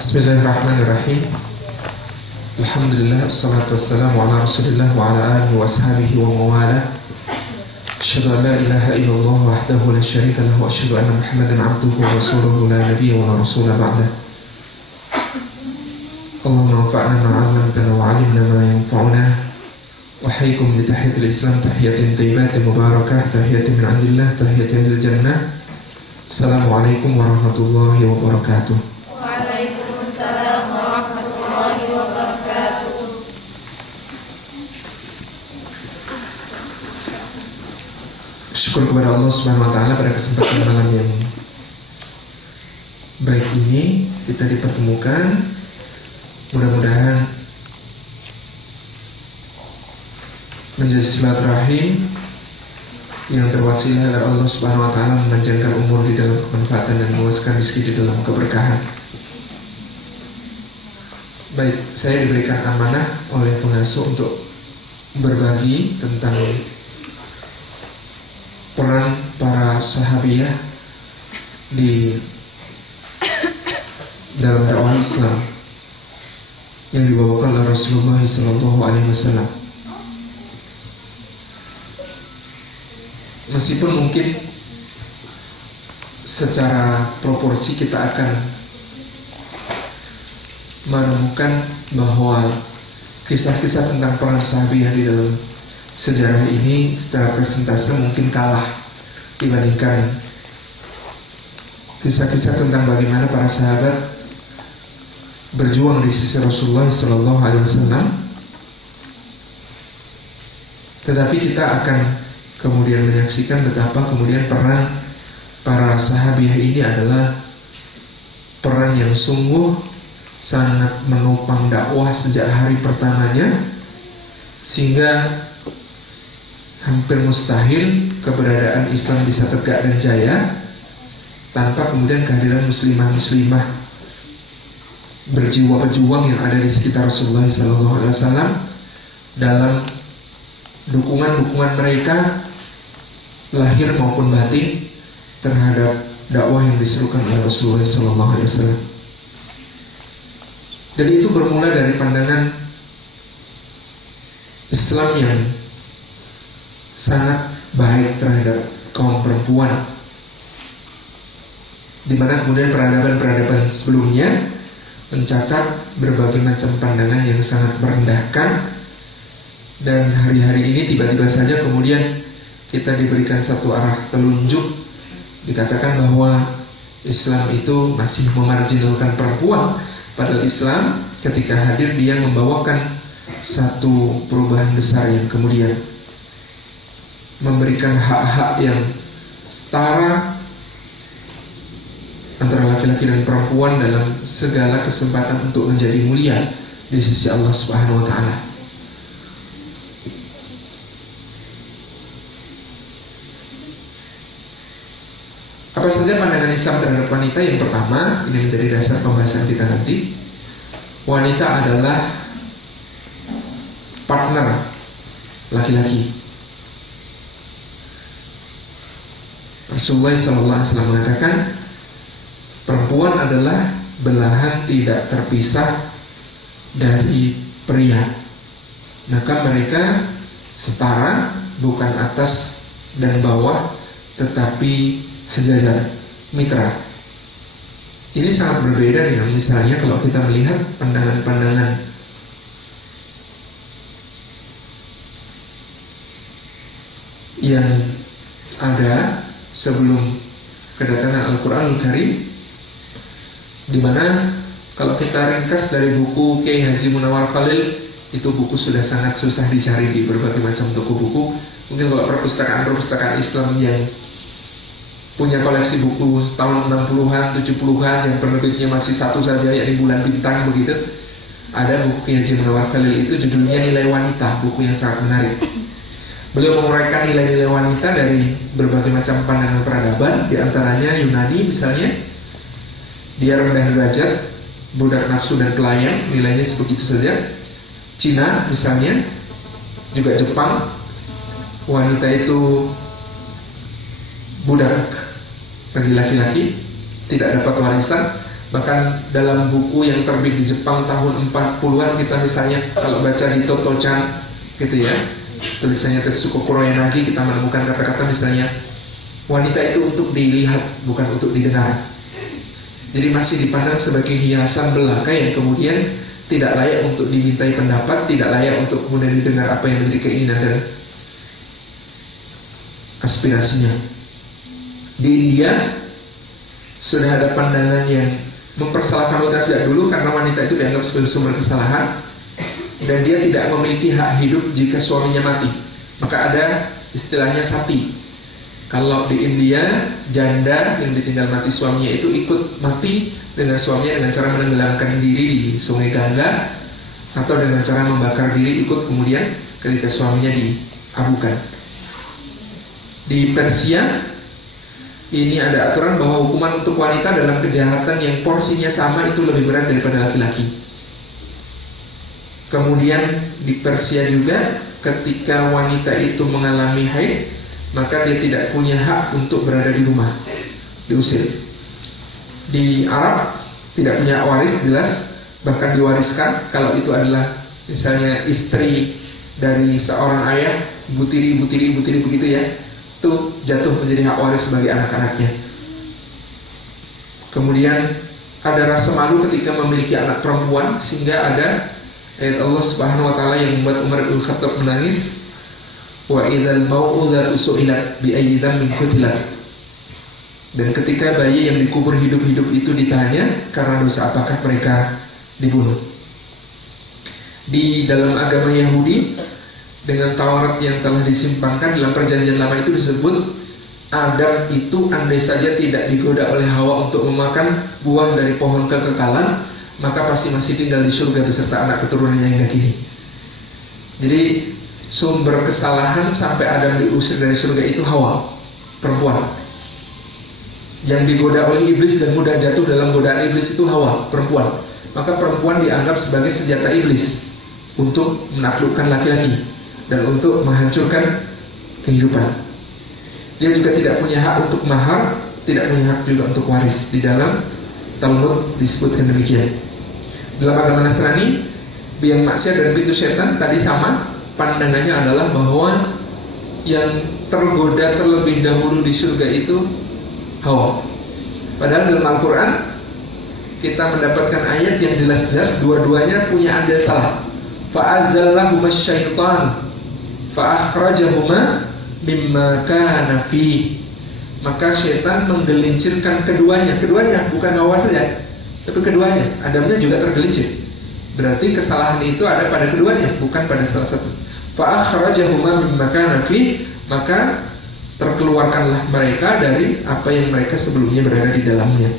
Bismillahirrahmanirrahim. Alhamdulillah, wassalatu wassalamu ala rasulillah wa ala alihi wa ashabihi wa mawala. Asyhadu an la ilaha illallah wahdahu la syarika lahu wa asyhadu anna Muhammadan abduhu wa rasuluhu la nabiyya wa la rasula ba'dah. Allahumma anfa'na ma 'allamtana wa 'allimna ma yanfa'una. Wa hayyikum bi tahiyatil Islam, tahiyatin thayyibatin mubarakah, tahiyatin min 'indillah, tahiyatin lil jannah. Assalamualaikum warahmatullahi wabarakatuh. Waalaikumsalam warahmatullahi wabarakatuh. Syukur kepada Allah Subhanahu wa taala pada kesempatan malam yang baik ini kita dipertemukan. Mudah-mudahan menjadi silaturahim yang terwasilah agar Allah Subhanahu wa taala memanjangkan umur di dalam kemanfaatan dan meluaskan rezeki di dalam keberkahan. Baik, saya diberikan amanah oleh pengasuh untuk berbagi tentang peran para sahabiah di dalam dakwah Islam yang dibawakan oleh Rasulullah SAW. Meskipun mungkin secara proporsi kita akan menemukan bahwa kisah-kisah tentang para sahabiah di dalam sejarah ini secara persentase mungkin kalah dibandingkan kisah-kisah tentang bagaimana para sahabat berjuang di sisi Rasulullah SAW. Tetapi kita akan kemudian menyaksikan betapa kemudian peran para sahabiah ini adalah peran yang sungguh sangat menopang dakwah sejak hari pertamanya, sehingga hampir mustahil keberadaan Islam bisa tegak dan jaya tanpa kemudian kehadiran muslimah-muslimah berjuang yang ada di sekitar Rasulullah SAW dalam dukungan mereka lahir maupun batin terhadap dakwah yang diserukan oleh Rasulullah SAW. Jadi itu bermula dari pandangan Islam yang sangat baik terhadap kaum perempuan, di mana kemudian peradaban-peradaban sebelumnya mencatat berbagai macam pandangan yang sangat merendahkan. Dan hari-hari ini tiba-tiba saja kemudian kita diberikan satu arah telunjuk, dikatakan bahwa Islam itu masih memarjinalkan perempuan. Padahal Islam ketika hadir dia membawakan satu perubahan besar yang kemudian memberikan hak-hak yang setara antara laki-laki dan perempuan dalam segala kesempatan untuk menjadi mulia di sisi Allah Subhanahu wa taala. Apa saja pandangan Islam terhadap wanita? Yang pertama, ini menjadi dasar pembahasan kita nanti. Wanita adalah partner laki-laki. Rasulullah SAW mengatakan perempuan adalah belahan tidak terpisah dari pria. Maka mereka setara, bukan atas dan bawah, tetapi sejajar, mitra. Ini sangat berbeda dengan misalnya kalau kita melihat pandangan-pandangan yang ada sebelum kedatangan Al-Quranul Karim, di mana kalau kita ringkas dari buku Kiai Haji Munawar Khalil, itu buku sudah sangat susah dicari di berbagai macam toko buku. Mungkin kalau perpustakaan Islam yang punya koleksi buku tahun 60-an, 70-an yang penerbitnya masih satu saja, yakni Bulan Bintang begitu, ada buku Kiai Haji Munawar Khalil, itu judulnya Nilai Wanita, buku yang sangat menarik. Beliau menguraikan nilai-nilai wanita dari berbagai macam pandangan peradaban, di antaranya Yunani misalnya, dia rendah derajat, budak nafsu dan pelayan, nilainya sebegitu saja. Cina misalnya, juga Jepang, wanita itu budak bagi laki-laki, tidak dapat warisan, Bahkan dalam buku yang terbit di Jepang tahun 40-an, kita misalnya kalau baca di Toto-chan gitu ya, tulisannya Tetsuko Kuroyanagi, kita menemukan kata-kata misalnya, wanita itu untuk dilihat, bukan untuk didengar. Jadi masih dipandang sebagai hiasan belaka yang kemudian tidak layak untuk dimintai pendapat, tidak layak untuk kemudian didengar apa yang menjadi keinginan dan aspirasinya. Di India sudah ada pandangan yang mempersalahkan wanita sejak dulu, karena wanita itu dianggap sebagai sumber kesalahan dan dia tidak memiliki hak hidup jika suaminya mati. Maka ada istilahnya sati. Kalau di India, janda yang ditinggal mati suaminya itu ikut mati dengan suaminya dengan cara menenggelamkan diri di sungai Gangga, atau dengan cara membakar diri ikut kemudian ketika suaminya diabukan. Di Persia ini ada aturan bahwa hukuman untuk wanita dalam kejahatan yang porsinya sama itu lebih berat daripada laki-laki. Kemudian di Persia juga, ketika wanita itu mengalami haid, maka dia tidak punya hak untuk berada di rumah, diusir. Di Arab tidak punya waris jelas, bahkan diwariskan kalau itu adalah misalnya istri dari seorang ayah, ibu tiri begitu ya, itu jatuh menjadi hak waris bagi anak-anaknya. Kemudian ada rasa malu ketika memiliki anak perempuan, sehingga ada ayat Allah Subhanahu wa taala yang membuat Umar bin Khattab menangis, wa idzal mau'udatu su'ilat bi ayyi dzambin qutilat. Dan ketika bayi yang dikubur hidup-hidup itu ditanya, karena dosa apakah mereka dibunuh. Di dalam agama Yahudi, dengan Taurat yang telah disimpangkan dalam perjanjian lama itu disebut, Adam itu andai saja tidak digoda oleh Hawa untuk memakan buah dari pohon kekekalan, maka pasti masih tinggal di surga beserta anak keturunannya hingga kini. Jadi sumber kesalahan sampai Adam diusir dari surga itu Hawa, perempuan. Yang digoda oleh iblis dan mudah jatuh dalam godaan iblis itu Hawa, perempuan. Maka perempuan dianggap sebagai senjata iblis untuk menaklukkan laki-laki dan untuk menghancurkan kehidupan. Dia juga tidak punya hak untuk mahar, tidak punya hak juga untuk waris. Di dalam Talmud disebutkan demikian. Dalam agama Nasrani, biang maksiat dan pintu setan tadi sama. Pandangannya adalah bahwa yang tergoda terlebih dahulu di surga itu Hawa. Padahal dalam Al-Quran kita mendapatkan ayat yang jelas-jelas dua-duanya punya andil salah. Fa'azallahuma syaitan fa'akhrajahuma mimma kana fihi. Maka syaitan menggelincirkan keduanya, bukan Hawa saja, tapi keduanya. Adamnya juga tergelincir. Berarti kesalahan itu ada pada keduanya, bukan pada salah satu. Fa'akhrajahuma mimma kana fihi, maka terkeluarkanlah mereka dari apa yang mereka sebelumnya berada di dalamnya.